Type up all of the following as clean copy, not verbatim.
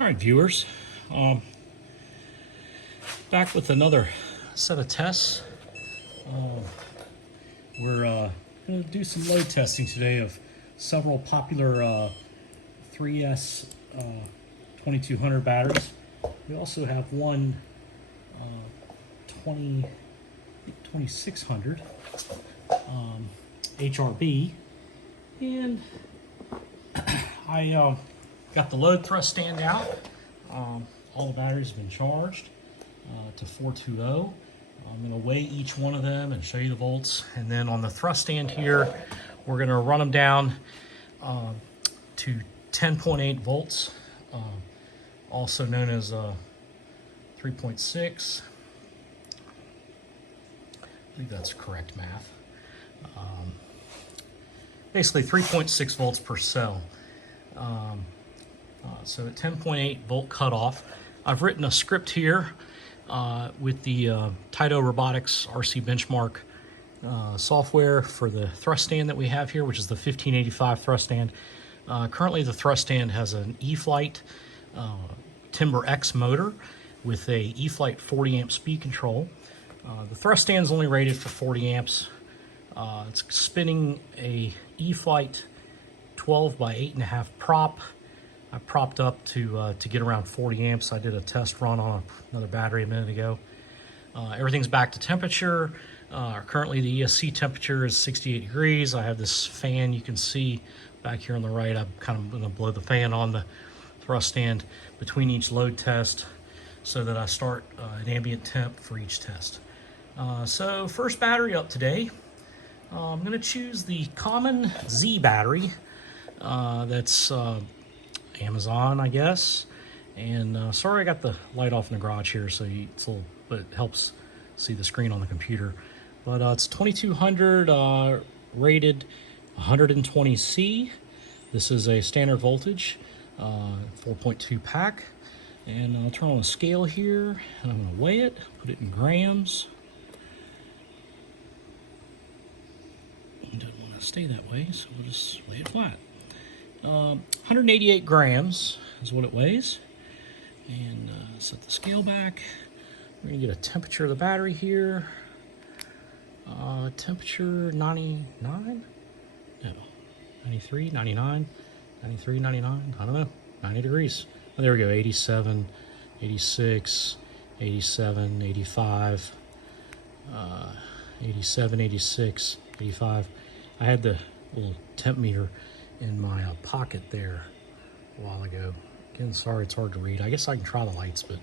All right, viewers, back with another set of tests. We're going to do some load testing today of several popular 3S 2200 batteries. We also have one 2600 HRB, and I got the load thrust stand out. All the batteries have been charged to 420. I'm going to weigh each one of them and show you the volts. And then on the thrust stand here, we're going to run them down to 10.8 volts, also known as 3.6. I believe that's correct math. Basically 3.6 volts per cell. So at 10.8 volt cutoff, I've written a script here with the Taito Robotics RC Benchmark software for the thrust stand that we have here, which is the 1585 thrust stand. Currently the thrust stand has an E-Flight Timber X motor with a E-Flight 40 amp speed control. The thrust stand is only rated for 40 amps. It's spinning a E-Flight 12 by 8.5 prop. I propped up to get around 40 amps. I did a test run on another battery a minute ago. Everything's back to temperature. Currently the ESC temperature is 68 degrees. I have this fan you can see back here on the right. I'm kind of going to blow the fan on the thrust stand between each load test so that I start an ambient temp for each test. So first battery up today, I'm going to choose the common Z battery. That's Amazon, I guess. And sorry I got the light off in the garage here, so it's a little, but it helps see the screen on the computer. But it's 2200 rated 120C. This is a standard voltage, 4.2 pack. And I'll turn on the scale here, and I'm going to weigh it, put it in grams. It doesn't want to stay that way, so we'll just lay it flat. 188 grams is what it weighs. And set the scale back. We're going to get a temperature of the battery here. Temperature 99? No. 93, 99, 93, 99, I don't know. 90 degrees. Oh, there we go. 87, 86, 87, 85, 87, 86, 85. I had the little temp meter in my pocket there a while ago. Again, sorry it's hard to read. I guess I can try the lights, but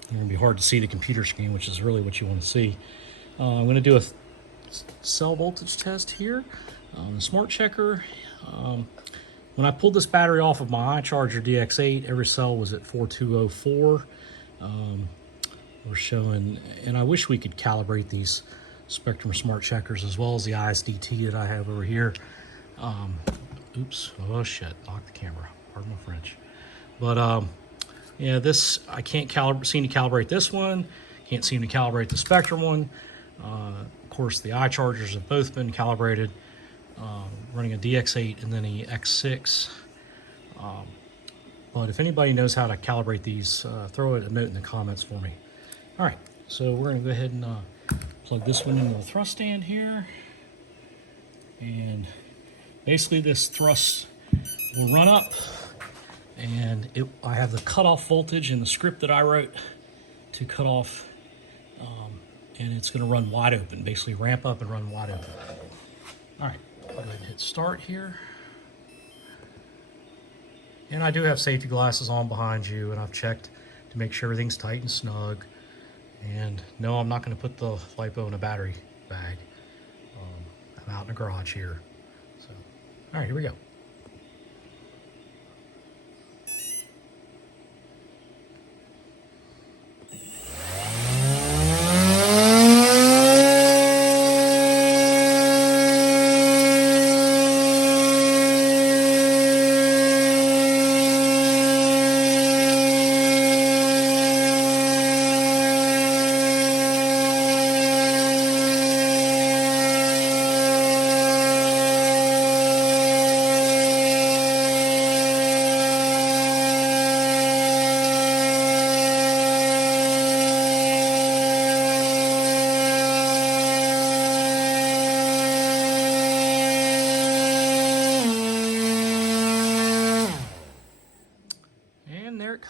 it's going to be hard to see the computer screen, which is really what you want to see. I'm going to do a cell voltage test here on the smart checker. When I pulled this battery off of my iCharger DX8, every cell was at 4204. We're showing, and I wish we could calibrate these Spectrum smart checkers as well as the ISDT that I have over here. Oops, oh shit, knocked the camera, pardon my French. But yeah, this, I can't seem to calibrate this one, can't seem to calibrate the Spectrum one. Of course, the iChargers have both been calibrated, running a DX8 and then a X6. But if anybody knows how to calibrate these, throw a note in the comments for me. All right, so we're gonna go ahead and plug this one into the thrust stand here. And basically this thrust will run up, and I have the cutoff voltage in the script that I wrote to cut off, and it's going to run wide open, basically ramp up and run wide open. All right, I'll go ahead and hit start here. And I do have safety glasses on behind you, and I've checked to make sure everything's tight and snug. And no, I'm not going to put the LiPo in a battery bag. I'm out in the garage here. So, all right, here we go.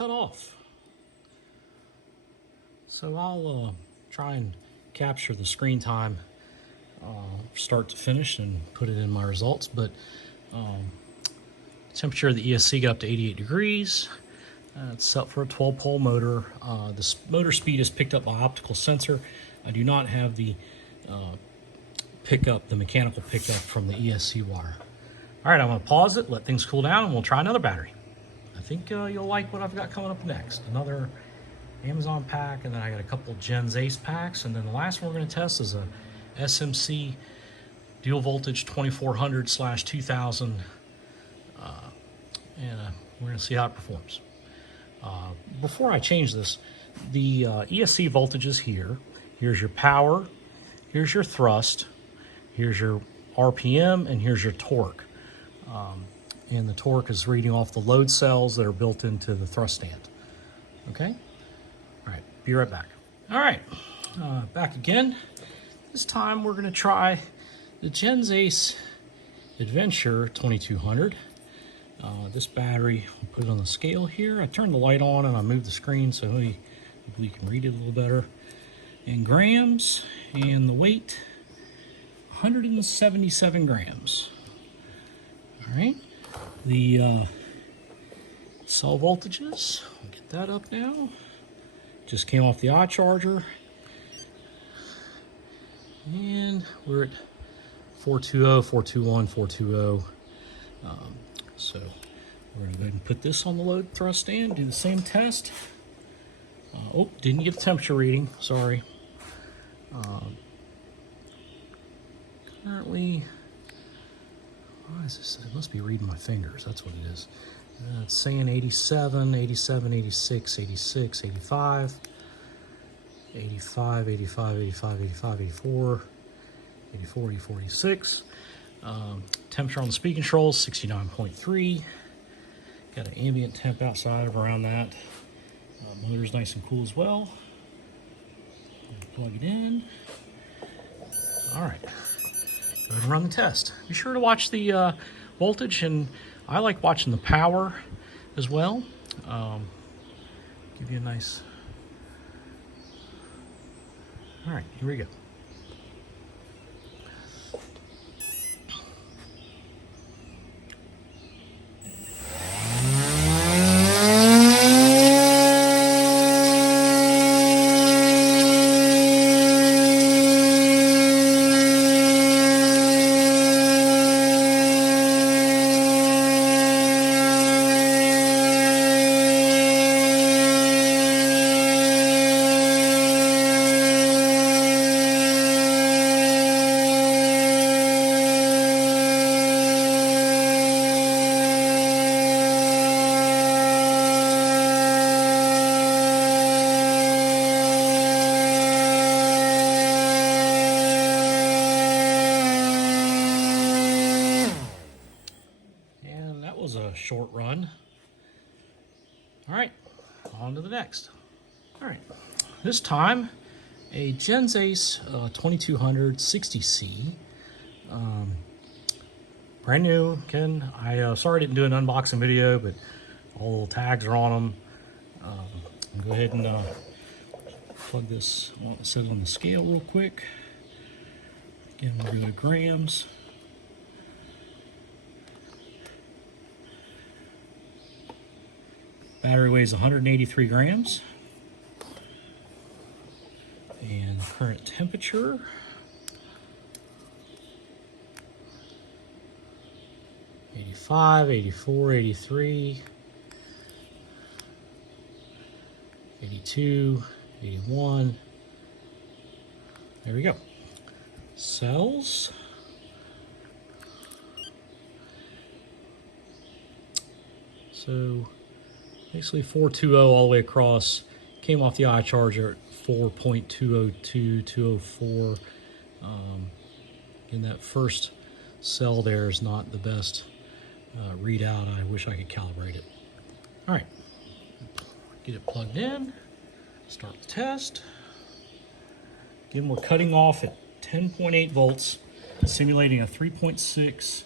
cut off. So I'll try and capture the screen time start to finish and put it in my results, but temperature of the ESC got up to 88 degrees. It's set for a 12-pole motor. This motor speed is picked up by optical sensor. I do not have the the mechanical pickup from the ESC wire. All right, I'm going to pause it, let things cool down, and we'll try another battery. I think you'll like what I've got coming up next. Another Amazon pack, and then I got a couple Gens Ace packs, and then the last one we're going to test is a SMC dual voltage 2400/2000, and we're going to see how it performs. Before I change this, the ESC voltage is here. Here's your power, here's your thrust, here's your RPM, and here's your torque. And the torque is reading off the load cells that are built into the thrust stand. Okay? All right, be right back. All right, back again. This time we're going to try the Gens Ace Adventure 2200. This battery, I'll put it on the scale here. I turned the light on and I moved the screen so hopefully you can read it a little better. In grams, and the weight, 177 grams. All right, the cell voltages, I'll get that up now. Just came off the eye charger. And we're at 420, 421, 420. So we're gonna go ahead and put this on the load thrust stand, do the same test. Oh, didn't get the temperature reading, sorry. Currently, why is this? It must be reading my fingers, that's what it is. It's saying 87, 87, 86, 86, 85, 85, 85, 85, 85, 84, 84, 84, 86. Temperature on the speed control is 69.3. Got an ambient temp outside of around that. Motor's nice and cool as well. Plug it in. All right, go ahead and run the test. Be sure to watch the voltage, and I like watching the power as well. Give you a nice... All right, here we go. Was a short run. All right, on to the next. All right, this time a Gens Ace 2200 60C, brand new. Again, I sorry I didn't do an unboxing video, but all the tags are on them. Go ahead and plug this. I want to set it on the scale real quick. Again, we'll go to grams. Battery weighs 183 grams. And current temperature, '85, '84, '83, '82, '81. There we go. Cells. So basically 420 all the way across. Came off the eye charger at 4.202, 204. And that first cell there is not the best readout. I wish I could calibrate it. All right, get it plugged in, start the test. Again, we're cutting off at 10.8 volts, simulating a 3.6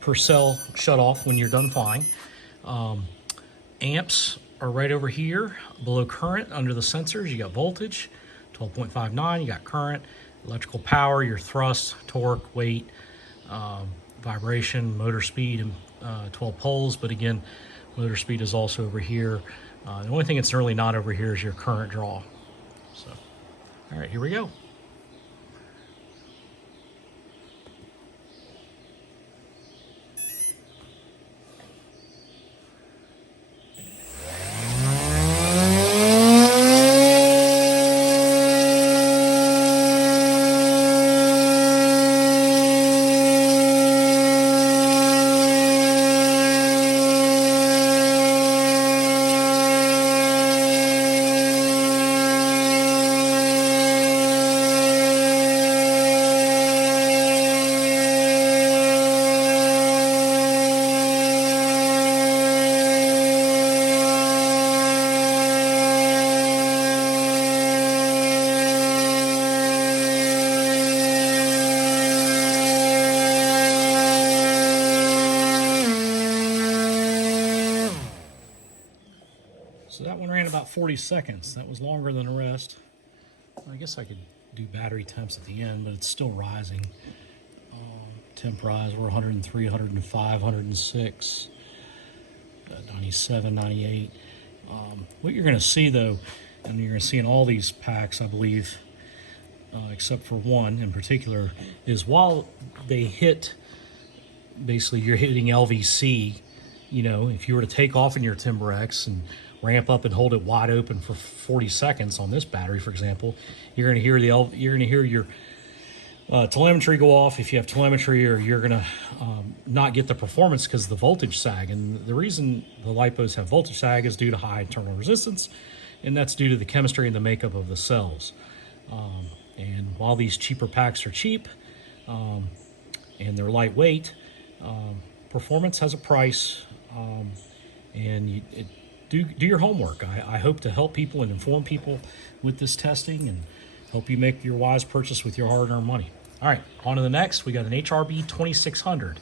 per cell shut off when you're done flying. Amps are right over here below current under the sensors. You got voltage, 12.59, you got current, electrical power, your thrust, torque, weight, vibration, motor speed, and 12 poles. But again, motor speed is also over here. The only thing that's really not over here is your current draw. So, all right, here we go. So that one ran about 40 seconds. That was longer than the rest. I guess I could do battery temps at the end, but it's still rising. Temp rise, we're 103, 105, 106, 97, 98. What you're going to see, though, and you're going to see in all these packs, I believe, except for one in particular, is while they hit, basically you're hitting LVC, you know, if you were to take off in your Timber X and ramp up and hold it wide open for 40 seconds on this battery, for example, you're going to hear your telemetry go off if you have telemetry, or you're going to not get the performance because of the voltage sag. And the reason the LiPos have voltage sag is due to high internal resistance, and that's due to the chemistry and the makeup of the cells. And while these cheaper packs are cheap and they're lightweight, performance has a price, and do your homework. I hope to help people and inform people with this testing and help you make your wise purchase with your hard-earned money. All right, on to the next. We got an HRB 2600.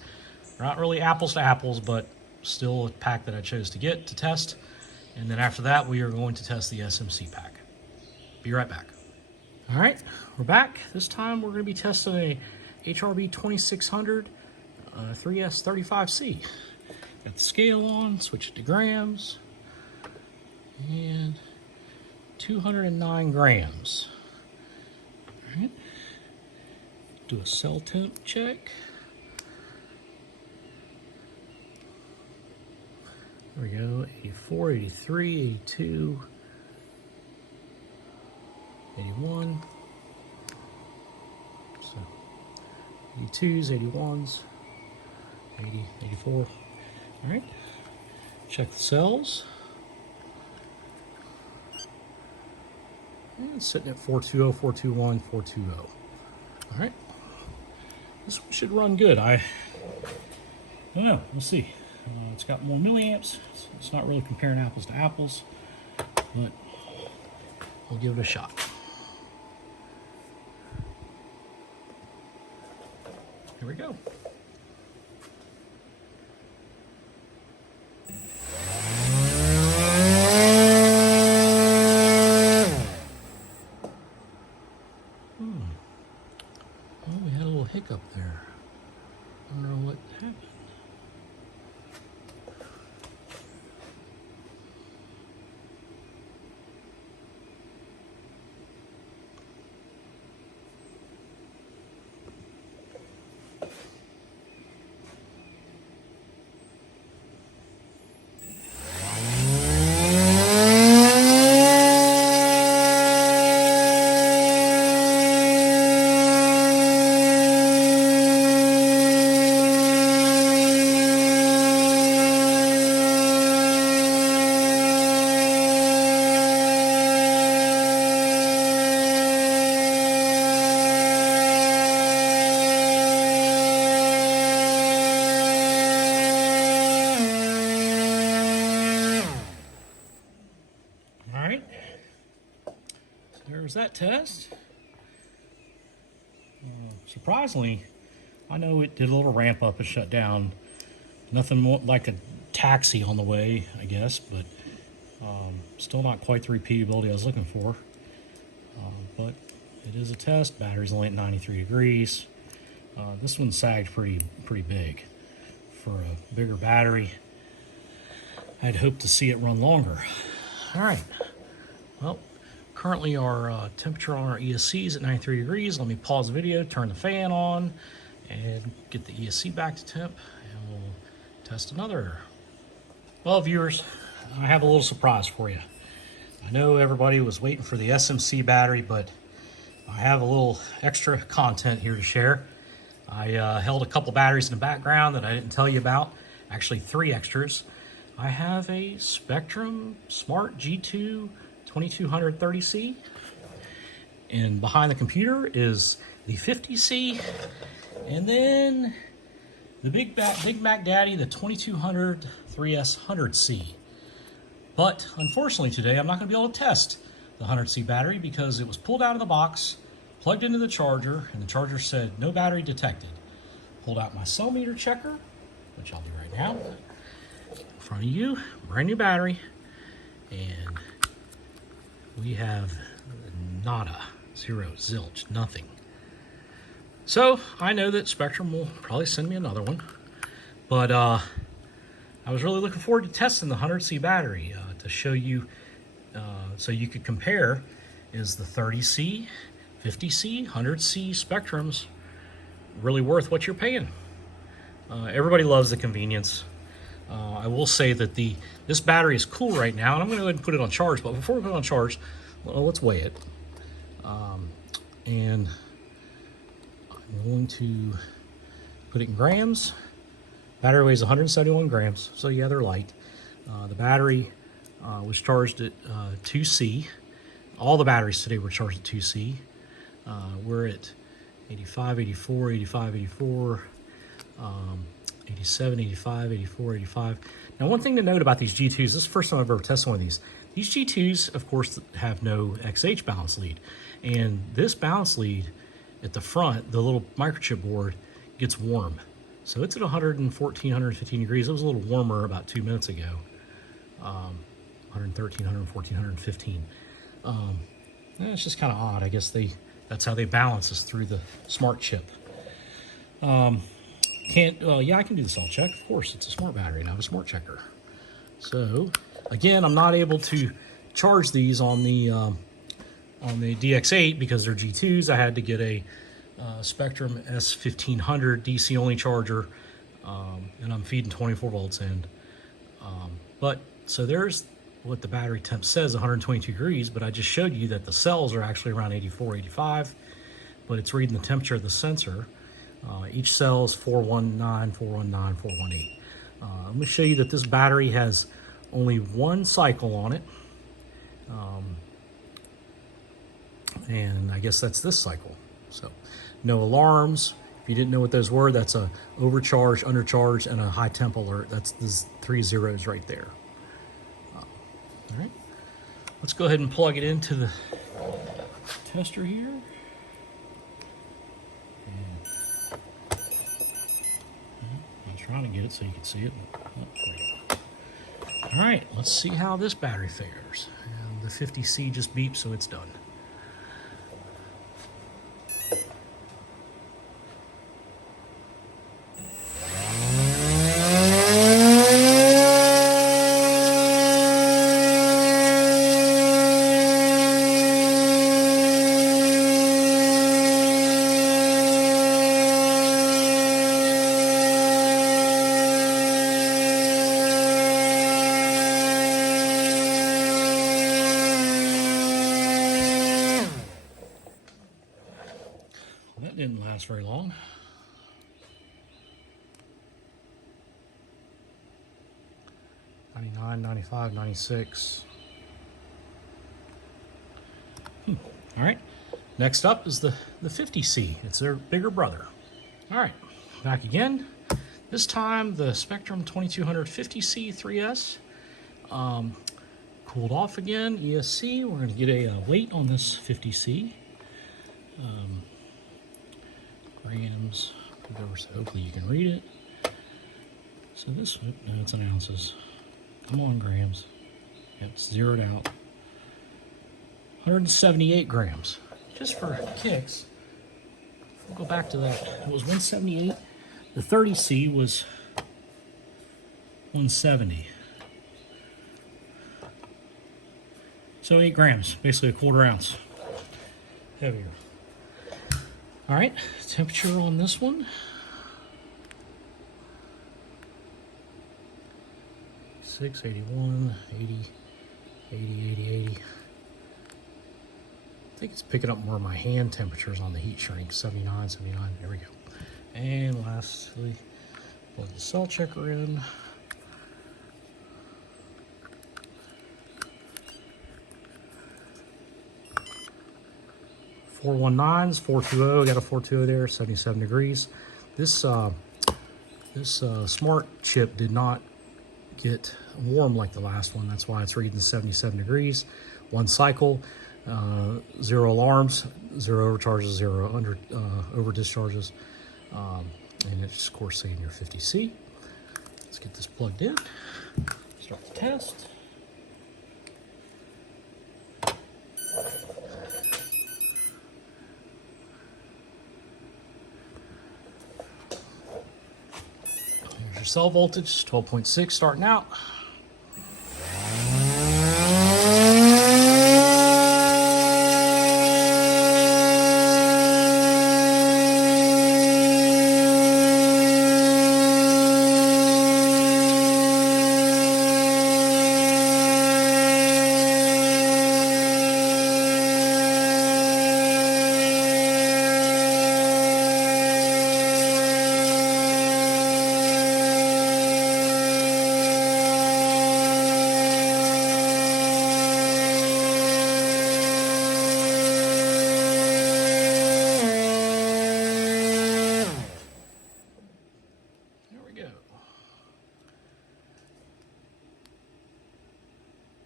They're not really apples to apples, but still a pack that I chose to get to test. And then after that, we are going to test the SMC pack. Be right back. All right, we're back. This time we're going to be testing a HRB 2600 3S35C. Got the scale on, switch it to grams, and 209 grams. All right, do a cell temp check. There we go, 84, 83, 82, 81. So 82s, 81s, 80, 84. All right, check the cells. And it's sitting at 420, 421, 420. All right, this one should run good. I don't know, we'll see. It's got more milliamps. It's not really comparing apples to apples, but we'll give it a shot. Here we go. Well, we had a little hiccup there. I don't know what happened. There's that test. Surprisingly, I know it did a little ramp up and shut down. Nothing more like a taxi on the way, I guess, but still not quite the repeatability I was looking for. But it is a test. Battery's only at 93 degrees. This one sagged pretty big. For a bigger battery, I'd hoped to see it run longer. All right. Well, currently our temperature on our ESC is at 93 degrees. Let me pause the video, turn the fan on, and get the ESC back to temp, and we'll test another. Well, viewers, I have a little surprise for you. I know everybody was waiting for the SMC battery, but I have a little extra content here to share. I held a couple batteries in the background that I didn't tell you about. Actually, 3 extras. I have a Spectrum Smart G2 2230C. And behind the computer is the 50C. And then the Big Mac Daddy, the 2200 3S 100C. But unfortunately today, I'm not going to be able to test the 100C battery because it was pulled out of the box, plugged into the charger, and the charger said no battery detected. Pulled out my cell meter checker, which I'll do right now. In front of you, brand new battery, and we have nada, zero, zilch, nothing. So I know that Spectrum will probably send me another one, but I was really looking forward to testing the 100C battery to show you, so you could compare, is the 30C, 50C, 100C Spectrums really worth what you're paying? Everybody loves the convenience. I will say that this battery is cool right now, and I'm going to go ahead and put it on charge. But before we put it on charge, well, let's weigh it. And I'm going to put it in grams. Battery weighs 171 grams, so yeah, they're light. The battery was charged at 2C. All the batteries today were charged at 2C. We're at 85, 84, 85, 84, 87, 85, 84, 85. Now, one thing to note about these G2s, this is the first time I've ever tested one of these. These G2s, of course, have no XH balance lead. And this balance lead at the front, the little microchip board, gets warm. So it's at 114, 115 degrees. It was a little warmer about 2 minutes ago. 113, 114, 115. It's just kind of odd. I guess that's how they balance this through the smart chip. Yeah, I can do the cell check. Of course, it's a smart battery and I have a smart checker. So again, I'm not able to charge these on the DX8 because they're G2s. I had to get a Spectrum S1500 DC only charger, and I'm feeding 24 volts in. So there's what the battery temp says, 122 degrees, but I just showed you that the cells are actually around 84, 85, but it's reading the temperature of the sensor. Each cell is 419, 419, 418. Let me show you that this battery has only one cycle on it. And I guess that's this cycle. So no alarms. If you didn't know what those were, that's a overcharge, undercharge, and a high temp alert. That's these 3 zeros right there. All right, let's go ahead and plug it into the tester here. I'm trying to get it so you can see it. All right, let's see how this battery fares. And the 50C just beeped, so it's done. That didn't last very long. $99, $95, $96. All right. Next up is the 50C. It's their bigger brother. All right. Back again. This time the Spectrum 2250C 3S. Cooled off again. ESC. We're going to get a weight on this 50C. Grams, so hopefully you can read it. So this one, no, it's in ounces. Come on, grams. Yep, it's zeroed out. 178 grams. Just for kicks, we'll go back to that. It was 178. The 30C was 170. So 8 grams, basically a quarter ounce heavier. All right, temperature on this one. 6, 81, 80, 80, 80, 80. I think it's picking up more of my hand temperatures on the heat shrink. 79, 79, there we go. And lastly, plug the cell checker in. .419s, 420, got a 420 there, 77 degrees. This smart chip did not get warm like the last one. That's why it's reading 77 degrees. One cycle, 0 alarms, 0 overcharges, 0 over discharges. And it's of course saying your 50C. Let's get this plugged in. Start the test. Here's your cell voltage, 12.6 starting out. There we go.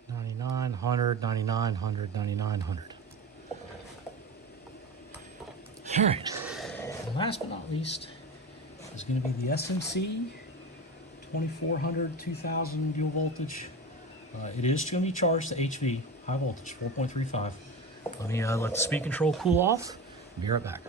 99, 100, 99, 100, 99, 100. All right. And last but not least is going to be the SMC 2400, 2000 dual voltage. It is going to be charged to HV, high voltage, 4.35. Let me let the speed control cool off. Be right back.